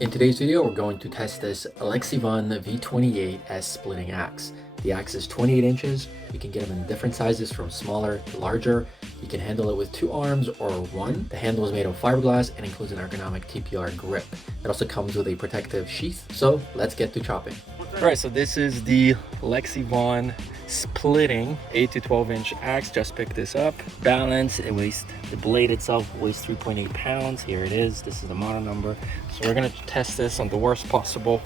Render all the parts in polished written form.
In today's video, we're going to test this LEXIVON V28 S splitting axe. The axe is 28 inches. You can get them in different sizes from smaller to larger. You can handle it with 2 arms or 1. The handle is made of fiberglass and includes an ergonomic TPR grip. It also comes with a protective sheath. So let's get to chopping. All right, so this is the LEXIVON splitting 8 to 12 inch axe. Just picked this up. Balance, the blade itself weighs 3.8 pounds. Here it is. This is the model number. So we're gonna test this on the worst possible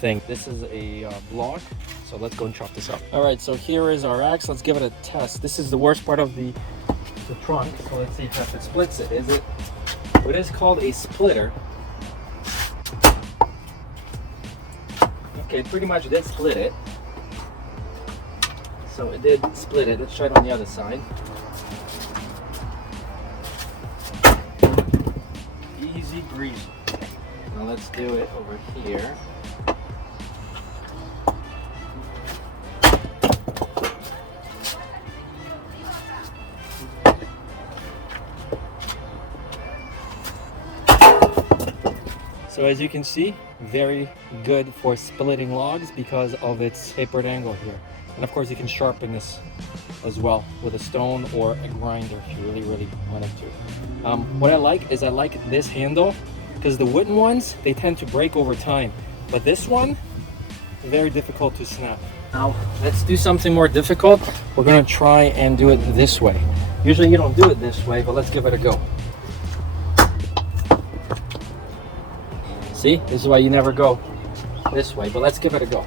thing. This is a block. So let's go and chop this up. All right, so here is our axe. Let's give it a test. This is the worst part of the trunk. So let's see if it splits it. It is called a splitter. Okay, pretty much did split it. So it did split it. Let's try it on the other side. Easy breezy. Now let's do it over here. So as you can see, very good for splitting logs because of its tapered angle here. And of course you can sharpen this as well with a stone or a grinder if you really wanted to. What I like this handle because the wooden ones, they tend to break over time. But this one, very difficult to snap. Now let's do something more difficult. We're gonna try and do it this way. Usually you don't do it this way, but let's give it a go. See, this is why you never go this way, but let's give it a go.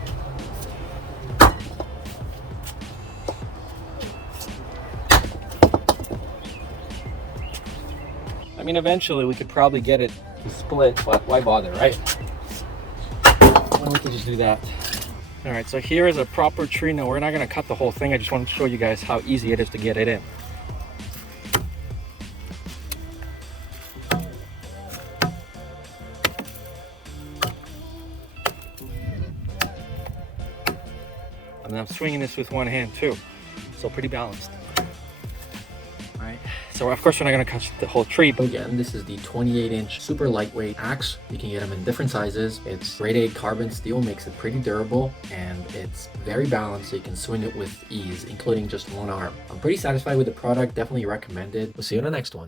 I mean, eventually we could probably get it to split, but why bother, right? Well, we can just do that. All right, so here is a proper tree. Now, we're not gonna cut the whole thing. I just want to show you guys how easy it is to get it in. And I'm swinging this with one hand too, so pretty balanced. All right, so of course we're not gonna cut the whole tree, but again, this is the 28 inch super lightweight axe. You can get them in different sizes. It's grade A carbon steel, makes it pretty durable, and it's very balanced, so you can swing it with ease, including just one arm. I'm pretty satisfied with the product, definitely recommend it. We'll see you in the next one.